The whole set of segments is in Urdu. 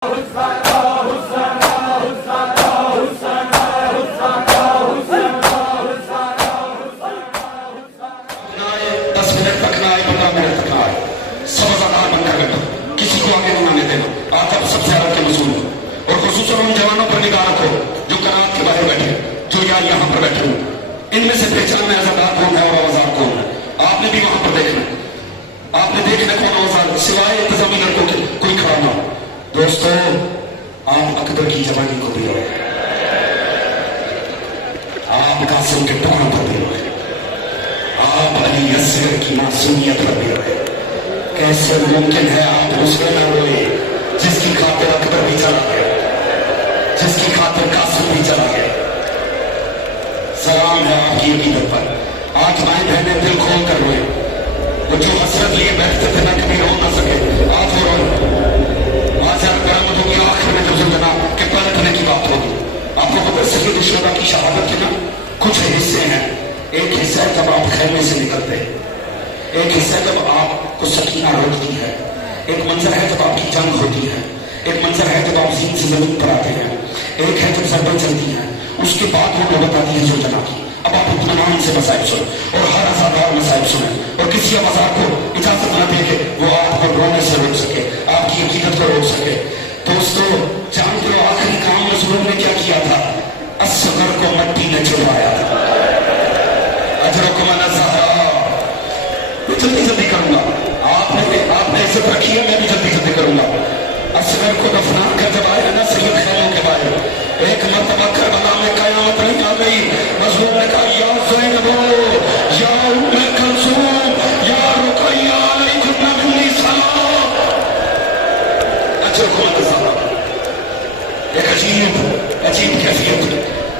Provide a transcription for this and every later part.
یہاں پر بیٹھے ہوں ان میں سے پہچاننا عزادار کون ہے اور آوازار کون ہے. آپ نے بھی وہاں پر دیکھنا, آپ نے دیکھنا کون آوازار سوائے انتظامی لڑکوں کے کوئی کھڑا نہ. دوستو آپ اکبر کی جوانی کو بھی روئے, آپ قاسم کے ٹکڑوں پر بھی روئے, آپ علی اصغر کی معصومیت پر بھی روئے. کیسے ممکن ہے آپ اس میں نہ روئے جس کی خاطر اکبر بھی چلا گیا, جس کی خاطر قاسم بھی چلا گیا. سلام ہے آپ کی عقیدت پر. آج مائیں بہنیں دل کھول کر روئے, وہ جو حسرت لیے بیٹھتے تھے نہ کبھی رو نہ سکے آج وہ روئے. آج آپ برآمد ہوگی آخر میں جب زندنا کے پلٹنے کی بات ہوگی. آپ کو پتہ سید الشہداء کی شہادت کے نا کچھ حصے ہیں. ایک حصہ ہے جب آپ خیمے سے نکلتے ہیں, ایک حصہ ہے جب آپ کو سکینہ روکتی ہے, ایک منظر ہے جب آپ کی جنگ ہوتی ہے, ایک منظر ہے جب آپ زین سے زمین پر آتے ہیں, ایک ہے جب ضربیں چلتی ہیں. اس کے بعد وہ نوبت آتی ہے زلجنا کی. اب آپ اطمینان سے مسائب سنیں اور ہر عزادار مسائب سنیں اور کسی آوازار کو اجازت نہ دے کہ وہ آپ کو رونے سے روک سکے, آپ کی عقیدت کو روک سکے. دوستو جانتے ہو آخری کام مظلوم نے کیا کیا تھا؟ اصغر کو مٹی نے چھپایا تھا. اجرکم الزہرا. میں جلدی جلدی کروں گا, آپ نے عزت رکھی ہے, میں بھی جلدی جلدی کروں گا. اصغر کو دفنا کر جب آئے نا سید خیموں کے بارے ایک مرتبہ کربلا میں قیامت نہیں آ گئی. مظلوم نے کہا یا زینب یا ام کلثوم یا رقیہ علیکم منی سلام. اجرکم الزہرا. ایک عجیب کیفیت.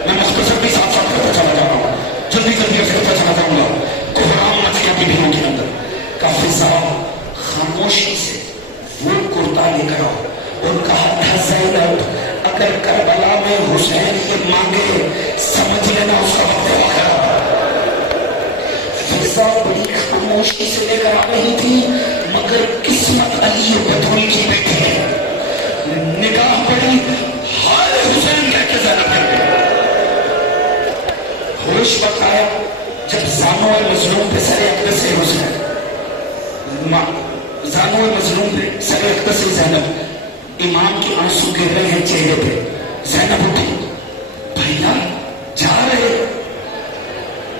میں مختصر بھی ساتھ ساتھ کرتا چلا جا رہا ہوں, جلدی جلدی کرتا چلا جاؤں گا. کوہرام مچ گیا بیویوں کے اندر. کافی صاحب خاموشی سے وہ کرتا لے کر آؤ اور کہا تھا زینب اگر کربلا میں حسین یہ مانگے سمجھ لینا اس کا وقت ہوا ہے. فضا بڑی خاموشی سے لے کر آ رہی تھی مگر قسمت علی و بطول کی بیٹی ہے. نگاہ پڑی حال حسین کہہ کے زینب کر گئی. ہوش وقت آیا جب زانو مظلوم پہ سر اقدس سے حسین, زانو مظلوم پہ سر اقدس سے زینب, امام کے آنسو گر رہے ہیں چہرے پہ. زینب اٹھی, بھائیا جا رہے؟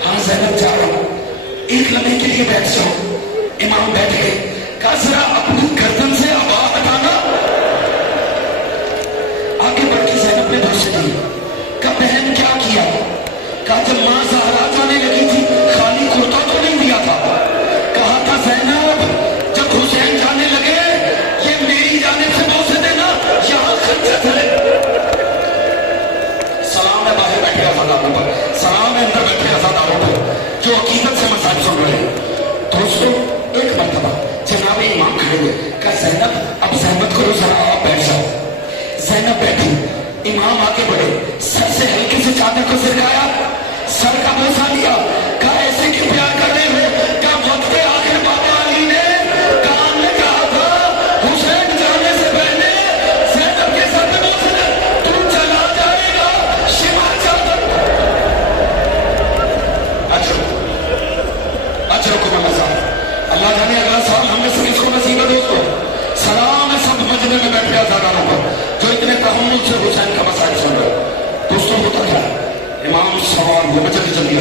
ہاں زینب جا رہا ہوں. ایک لمحے کے لیے بیٹھ جاؤ. امام بیٹھ گئے. کہا ذرا اپنی گردن سے آواز ہٹانا. آگے بڑھ کے زینب نے بھروسے دی. کہا بہن کیا کیا؟ کہا جب ماں زہرا جانے لگی تھی خالی کرتا تو نہیں دیا تھا. کہا تھا زینب جب حسین جانے لگے یہ میری جانب سے بوسے دینا یہاں خنجر چلے. سلام ہے باہر بیٹھے عزاداروں پر, سلام ہے اندر بیٹھے عزاداروں پر جو عقیدت سے مسائل سن رہے ہیں. دوستو ایک مرتبہ جناب امام کھڑے ہوئے. کہا زینب اب زحمت کرو ذرا آپ بیٹھ جاؤ. زینب بیٹھی. امام آگے بڑھے, سر سے ہلکے سے چادر کو سرکایا, سر کا بوسہ لیا. کہا ایسے کیوں پیار کر رہے ہو؟ کہا وقت آخر بابا علی نے کان نے کہا تھا حسین جانے سے پہلے زینب کے سر پہ بوسہ دے, تو چلا جائے گا شما چادر. اجرکم الزہرا. اللہ جانے اگلا سال ہم نے سب اس کو نصیب ہے. دوستو سلام ہے سب مجمع میں بیٹھے عزاداروں پر جو اتنے تحمل سے حسین کا مسائل سن رہے. دوستوں ہوتا کیا امام سوار ہو, میں جلدی جلدی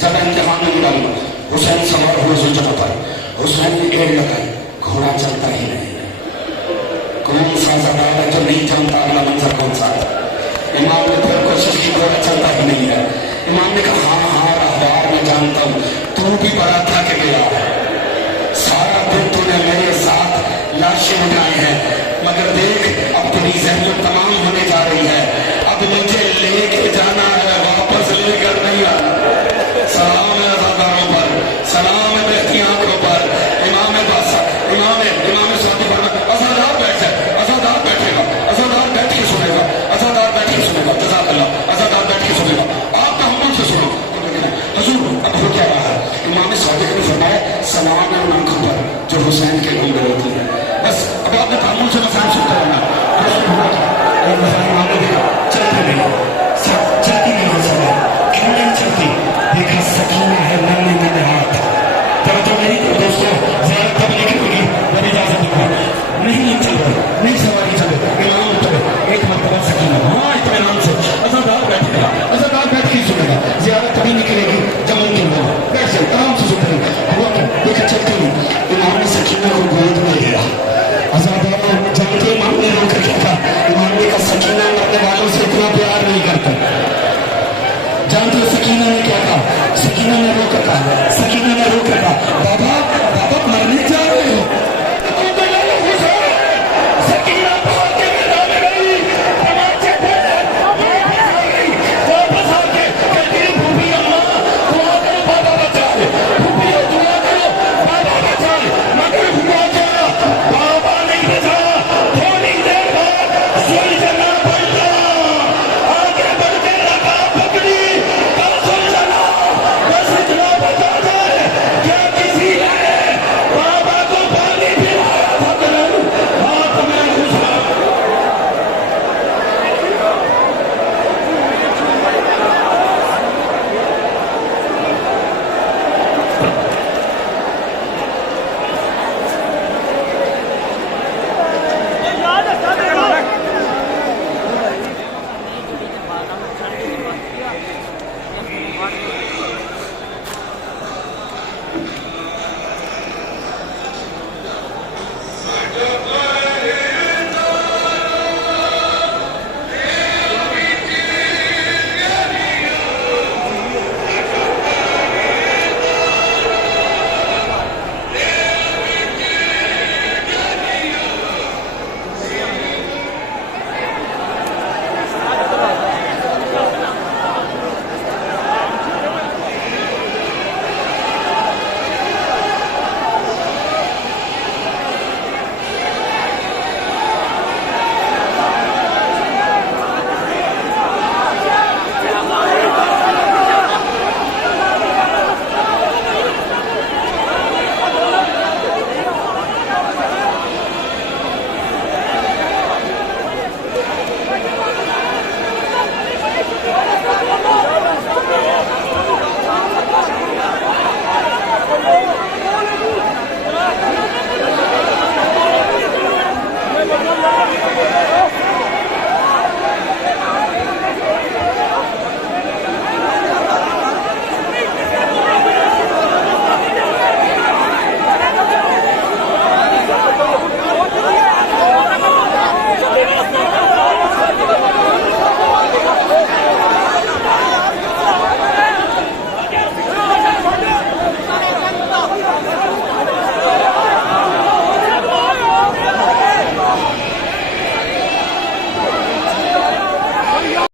زیادہ امتحان میں ڈالوں. حسین سوار ہوئے زلجنا پر. حسین نے ایڑ لگائی, گھوڑا چلتا ہی نہیں. کون سا زبان ہے جو نہیں جانتا اگلا منظر کون سا ہے؟ امام نے پھر کوشش کی, گھوڑا چلتا ہی نہیں ہے. امام نے کہا ہاں ہاں احبار میں جانتا ہوں تو بھی بڑا تھا کہ گیا ہے. سارا دن تو نے میرے ساتھ لاشیں اٹھائے ہیں مگر دیکھ اب تیری زحمت تمام ہونے جا رہی ہے. اب مجھے لے کے جانا ہے, واپس لے کر نہیں آنا. سلام ہے عزاداروں پر, سلام ہے بہتی آنکھوں پر. امام سعدی فرماتے ہیں عزادار بیٹھ جائے, عزادار بیٹھے گا, عزادار بیٹھ کے سنے گا, عزادار بیٹھ کے سنے گا. جزاک اللہ. عزادار بیٹھ کے سنے گا. آپ تحمل سے سنو. حضور اب ہو کیا رہا ہے؟ امام صادق نے فرمایا سلام ہے ان آنکھوں پر جو حسین کے گھوم رہی تھی. بس اب آپ نے تحمل سے مسائل سنتے رہنا. سکینہ نے کیا کہا؟ سکینہ نے رو کر کہا، سکینہ نے رو کر کہا بابا